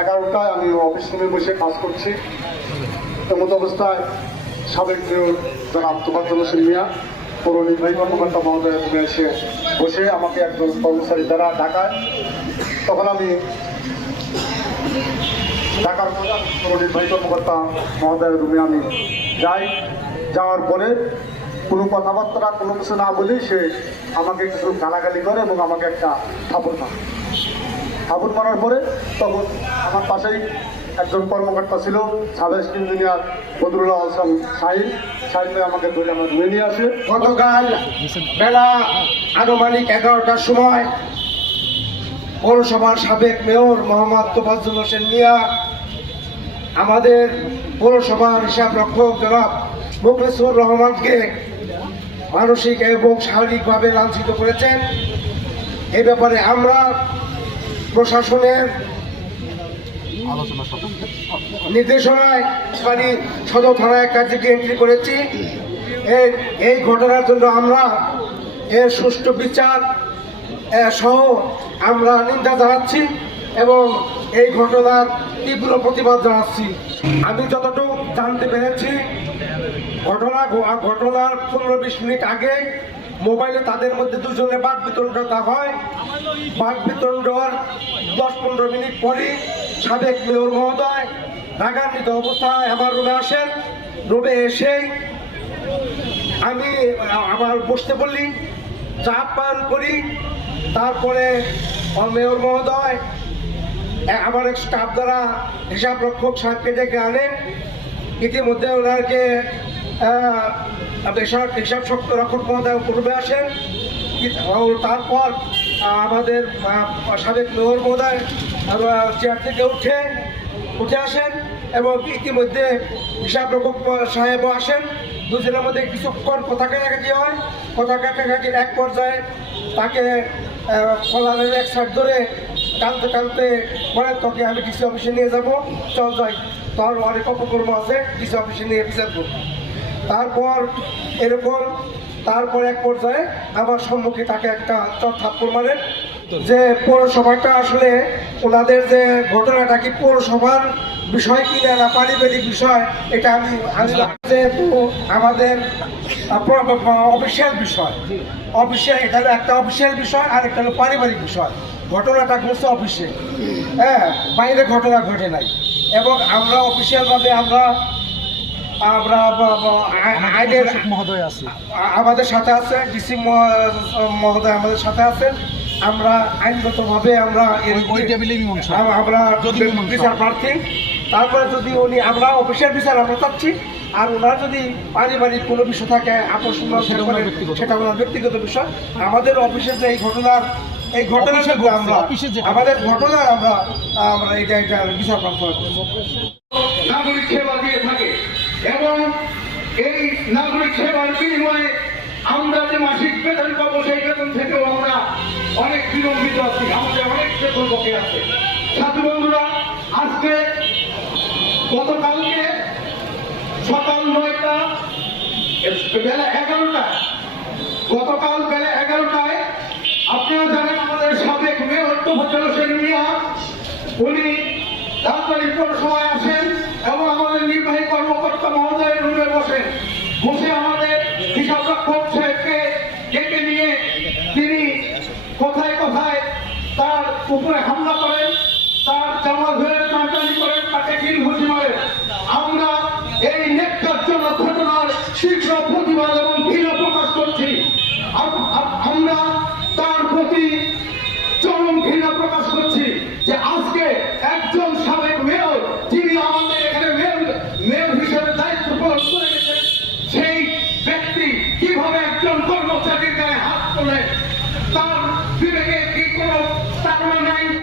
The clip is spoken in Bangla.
এগারোটায় আমি অফিস রুমে বসে কাজ করছি। এমত অবস্থায় সাবেক মেয়র যারা আত্মবাদন হোসেন মিয়া, পৌর নির্বাহী কর্মকর্তা মহোদয় রুমে এসে বসে আমাকে একজন কর্মচারী দ্বারা ডাকায় তখন আমি ঢাকার পৌর নির্বাহী কর্মকর্তা মহোদয়ের রুমে আমি যাই। যাওয়ার পরে কোনো কথাবার্তা, কোনো কিছু না বলেই সে আমাকে কিছু গালাগালি করে এবং আমাকে একটা থাপড় মারে। থাপড় মারার পরে তখন আমার পাশেই একজন কর্মকর্তা ছিল, সাবেক ইঞ্জিনিয়ার বদরুল্লাহ হাসান সাহিদ সাহিদ আমাকে ধরে আমার রুমে নিয়ে আসে। গতকাল বেলা আনুমানিক এগারোটার সময় পৌরসভার সাবেক মেয়র মোহাম্মদ তোফাজ্জুল হোসেন মিয়া, আমাদের পৌরসভার হিসাব রক্ষক জনাব মুখলিসুর রহমানকে মানসিক এবং শারীরিকভাবে লাঞ্ছিত করেছেন। এ ব্যাপারে আমরা প্রশাসনের নির্দেশনায় মানে সদর থানায় কার্যকে এন্ট্রি করেছি। এই এই ঘটনার জন্য আমরা এর সুষ্ঠু বিচার সহ আমরা নিন্দা জানাচ্ছি এবং এই ঘটনার তীব্র প্রতিবাদ জানাচ্ছি। আমি যতটুকু জানতে পেরেছি ঘটনা ঘটনার পনেরো বিশ মিনিট আগে মোবাইলে তাদের মধ্যে দুজনে বাক বিতণ্ডতা হয়। বাক বিতণ্ডর দশ পনেরো মিনিট পরে সাবেক মেয়র মহোদয় রাগান্বিত অবস্থায় আমার রুমে আসেন। রুমে এসেই আমি, আ- আবার বসতে বললি, চা পান করি। তারপরে মেয়র মহোদয় আমার এক স্টাফ দ্বারা হিসাব রক্ষক সাহেবকে ডেকে আনেন। ইতিমধ্যে ওনাকে আহ, হিসাব রক্ষক মহোদয় পূর্বে আসেন। তারপর আমাদের সাবেক মেয়র মহোদয় চেয়ার থেকে উঠে উঠে আসেন এবং ইতিমধ্যে হিসাব রক্ষক সাহেবও আসেন। দুজনের মধ্যে কিছুক্ষণ কথা কাটাকাটি হয়? কথা কাটাকাটির এক পর্যায়ে তাকে কলারের এক সাইড ধরে টানতে টানতে পরে তোকে আমি ডিসি অফিসে নিয়ে যাব। চল যাই। তোর অনেক অপকর্ম আছে ডিসি অফিসে নিয়ে বিচার করব তারপর এরকম, তারপর এক পর্যায়ে আমার সম্মুখে তাকে একটা থাপ্পড় মারেন। যে পৌরসভাটা আসলে ওনাদের যে ঘটনাটা কি পৌরসভার বিষয় কি না পারিবারিক বিষয়, এটা আমি যেহেতু আমাদের অফিসিয়াল বিষয়। অফিসিয়াল, এটা একটা অফিসিয়াল বিষয়, আর একটা হলো পারিবারিক বিষয়। ঘটনাটা ঘটছে অফিসে। হ্যাঁ বাইরে ঘটনা ঘটে নাই। এবং আমরা অফিসিয়ালভাবে আমরা আমরা আইনের মহোদয় আছে। আমাদের সাথে আছে ডিসি মহোদয় আমাদের সাথে আছেন। আমরা আইনগতভাবে আমরা আমরা বিচার প্রার্থী তারপরে যদি উনি আমরা অফিসের বিচার আমরা চাচ্ছি আর ওনার যদি পারিবারিক কোনো বিষয় থাকে মীমাংসা সেটা ওনার ব্যক্তিগত। সেটা ওনার ব্যক্তিগত বিষয়। আমাদের অফিসের যে এই ঘটনার এই অফিসে আমরা অফিসে যে- আমাদের ঘটনার আমরা আমরা এটা এটা বিচার প্রার্থনা করব নাগরিক সেবা দিয়ে থাকে। এবং এই নাগরিক সেবার বিনিময়ে আমরা যে মাসিক বেতন পাবো, সেই বেতন থেকেও আমরা অনেক বিলম্বিত আছি। আমাদের অনেক বেতন বকে আছে। সাথী বন্ধুরা, আজকে গতকালকে সকাল নয়টা, বেলা এগারোটা, গতকাল বেলা এগারোটায় আপনারা জানেন আমাদের সাবেক মেয়র তোফাজ্জল হোসেন মিয়া, উনি রাজবাড়ি পৌরসভায় উপরে হামলা করেন, তার জামাল হয়ে টানটানি করেন, তাকে কিল ঘুষি মারেন। আমরা এই নেককারজনক ঘটনার শীঘ্র প্রতিবাদ এবং